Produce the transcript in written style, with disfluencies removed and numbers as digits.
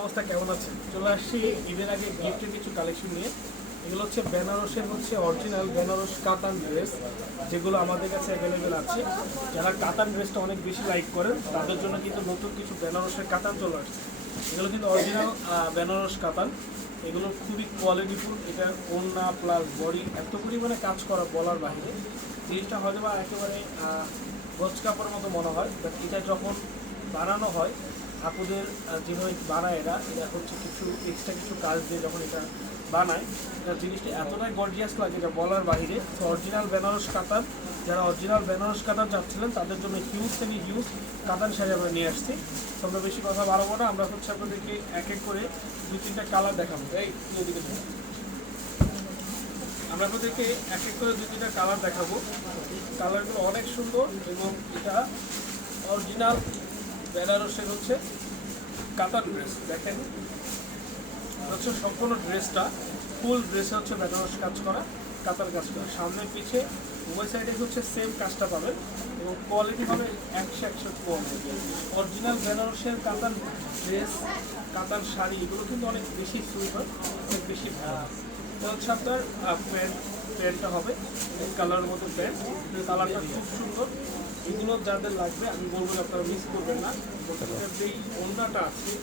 অবস্থা কেমন আছে? চলে আসছি ঈদের আগে গিফটের কিছু কালেকশন নিয়ে। এগুলো হচ্ছে বেনারসের অরিজিনাল বেনারস কাতান ড্রেস, যেগুলো আমাদের কাছে অ্যাভেলেবেল আছে। যারা কাতান ড্রেসটা অনেক বেশি লাইক করেন তাদের জন্য কিন্তু নতুন কিছু বেনারসের কাতান চলে আসছে। এগুলো কিন্তু অরিজিনাল বেনারস কাতান। এগুলো খুবই কোয়ালিটিফুল। এটা ওড়না প্লাস বডি এত পরিমাণে কাজ করা বলার বাইরে। জিনিসটা হয়তো বা একেবারে গজ কাপড়ের মতো মনে হয়, বাট এটা যখন বানানো হয় আপুদের যেভাবে বানায় এরা হচ্ছে কিছু এক্সট্রা কিছু কাজ দিয়ে যখন এটা বানায়, এটা জিনিসটা এতটাই গর্জিয়াস লাগে এটা বলার বাইরে। তো অরিজিনাল বেনারস কাতান, যারা অরিজিনাল বেনারস কাতান চাচ্ছিলেন তাদের জন্য হিউজ থেকে হিউজ কাতান শাড়ি আমরা নিয়ে আসছি। তো আমরা বেশি কথা বাড়াবো না, আমরা হচ্ছে আপনাদেরকে এক এক করে দুই তিনটা কালার দেখাবো। এই ওদিকে আমরা আপনাদেরকে এক এক করে দুই তিনটা কালার দেখাবো। কালারগুলো অনেক সুন্দর এবং এটা অরিজিনাল বেনারসের হচ্ছে কাতান ড্রেস। দেখেন হচ্ছে সম্পূর্ণ ড্রেসটা, ফুল ড্রেসে হচ্ছে বেনারস কাজ করা, কাতার কাজ করা। সামনে পিছে উভয় সাইডে হচ্ছে সেম কাজটা পাবেন এবং কোয়ালিটি হবে 100 কোয়ালিটি। অরিজিনাল বেনারসের কাতান ড্রেস, কাতান শাড়ি এগুলো কিন্তু অনেক বেশি সুন্দর, অনেক বেশি ভালো। তো হচ্ছে আপনার প্যান্টটা হবে কালারের মতো প্যান্ট, কালারটা খুব সুন্দর। এগুলো যাদের লাগবে আমি বলবো আপনারা মিস করবেন না। যেই ওড়নাটা আছে